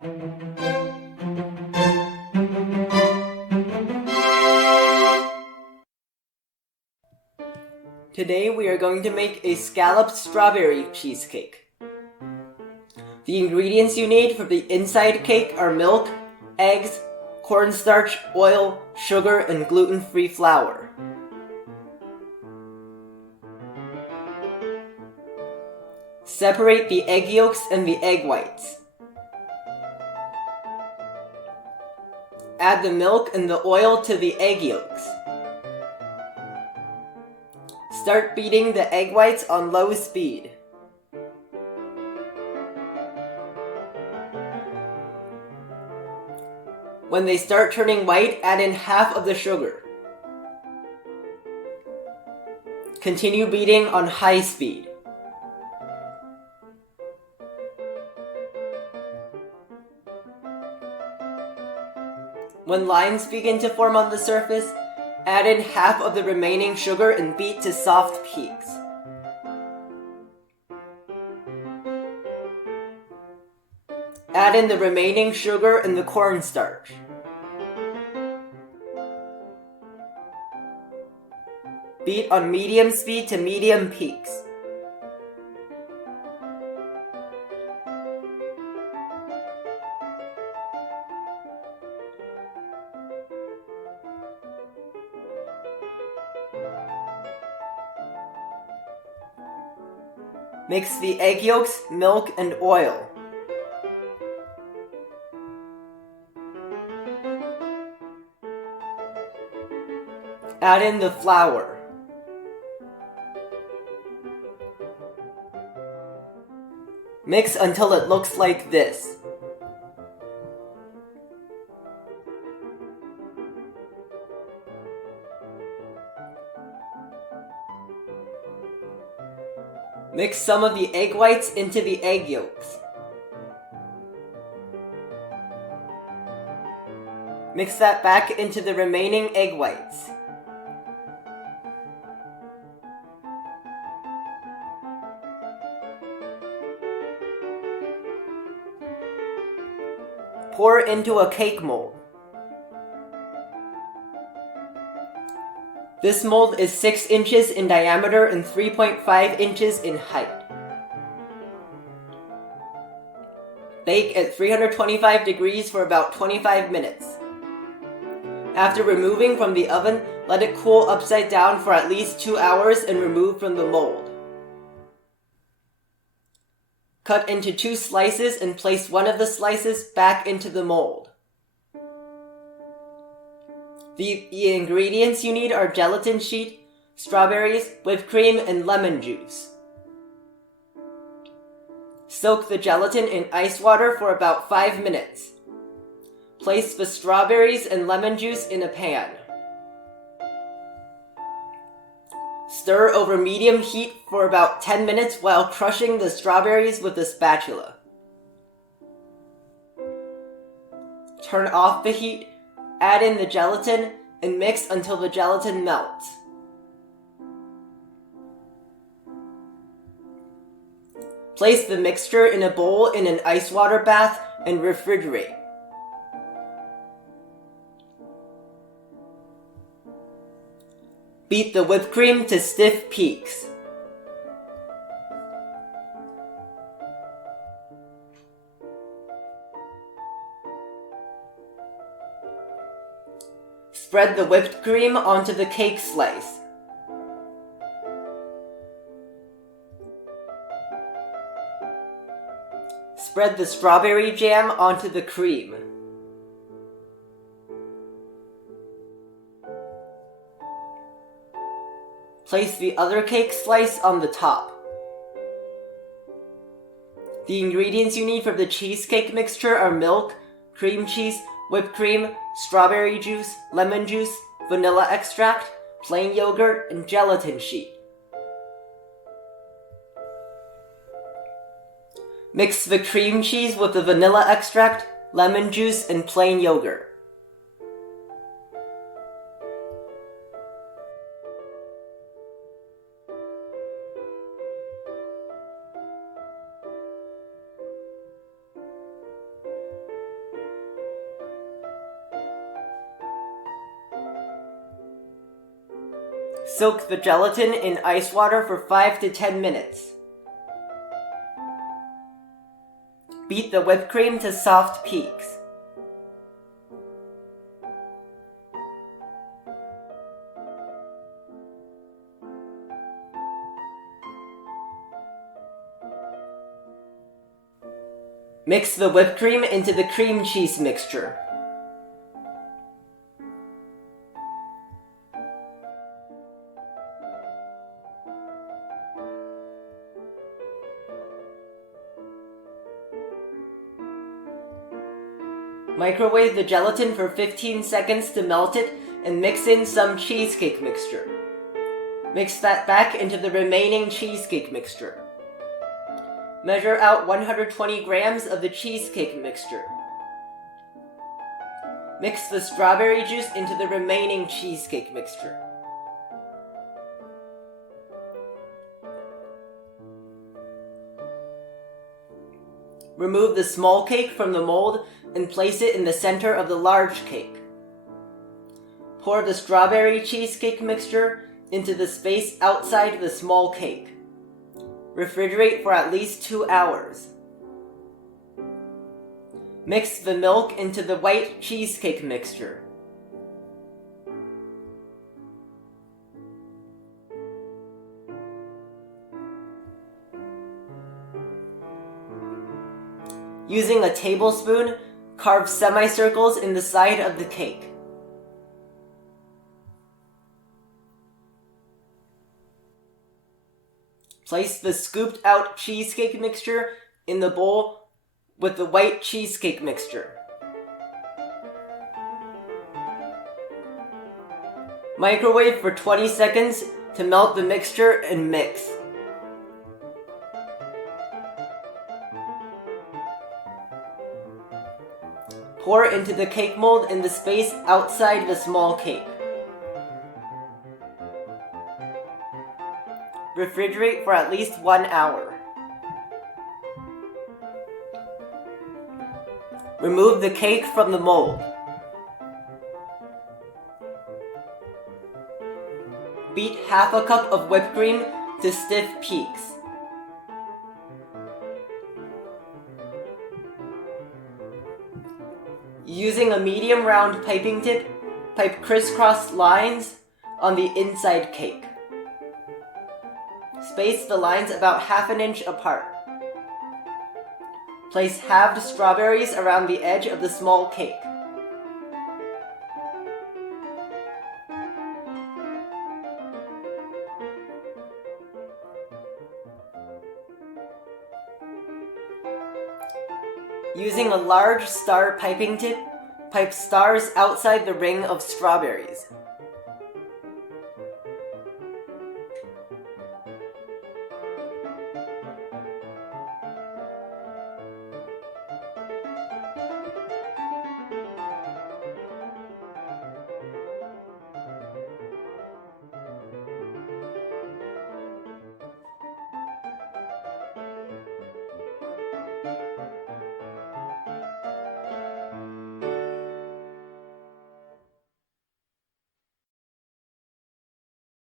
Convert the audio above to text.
Today we are going to make a scalloped strawberry cheesecake. The ingredients you need for the inside cake are milk, eggs, cornstarch, oil, sugar, and gluten-free flour. Separate the egg yolks and the egg whites. Add the milk and the oil to the egg yolks. Start beating the egg whites on low speed. When they start turning white, add in half of the sugar. Continue beating on high speed. When lines begin to form on the surface, add in half of the remaining sugar and beat to soft peaks. Add in the remaining sugar and the cornstarch. Beat on medium speed to medium peaks. Mix the egg yolks, milk, and oil. Add in the flour. Mix until it looks like this. Mix some of the egg whites into the egg yolks. Mix that back into the remaining egg whites. Pour into a cake mold. This mold is 6 inches in diameter and 3.5 inches in height. Bake at 325 degrees for about 25 minutes. After removing from the oven, let it cool upside down for at least 2 hours and remove from the mold. Cut into 2 slices and place one of the slices back into the mold. The ingredients you need are gelatin sheet, strawberries, whipped cream, and lemon juice. Soak the gelatin in ice water for about 5 minutes. Place the strawberries and lemon juice in a pan. Stir over medium heat for about 10 minutes while crushing the strawberries with a spatula. Turn off the heat, add in the gelatin, and mix until the gelatin melts. Place the mixture in a bowl in an ice water bath and refrigerate. Beat the whipped cream to stiff peaks. Spread the whipped cream onto the cake slice. Spread the strawberry jam onto the cream. Place the other cake slice on the top. The ingredients you need for the cheesecake mixture are milk, cream cheese, whipped cream, strawberry juice, lemon juice, vanilla extract, plain yogurt, and gelatin sheet. Mix the cream cheese with the vanilla extract, lemon juice, and plain yogurt. Soak the gelatin in ice water for 5 to 10 minutes. Beat the whipped cream to soft peaks. Mix the whipped cream into the cream cheese mixture. Microwave the gelatin for 15 seconds to melt it and mix in some cheesecake mixture. Mix that back into the remaining cheesecake mixture. Measure out 120 grams of the cheesecake mixture. Mix the strawberry juice into the remaining cheesecake mixture. Remove the small cake from the mold and place it in the center of the large cake. Pour the strawberry cheesecake mixture into the space outside the small cake. Refrigerate for at least 2 hours. Mix the milk into the white cheesecake mixture. Using a tablespoon, carve semicircles in the side of the cake. Place the scooped out cheesecake mixture in the bowl with the white cheesecake mixture. Microwave for 20 seconds to melt the mixture and mix. Pour into the cake mold in the space outside the small cake. Refrigerate for at least 1 hour. Remove the cake from the mold. Beat half a cup of whipped cream to stiff peaks. Using a medium round piping tip, pipe crisscross lines on the inside cake. Space the lines about ½ inch apart. Place halved strawberries around the edge of the small cake. Using a large star piping tip, pipe stars outside the ring of strawberries.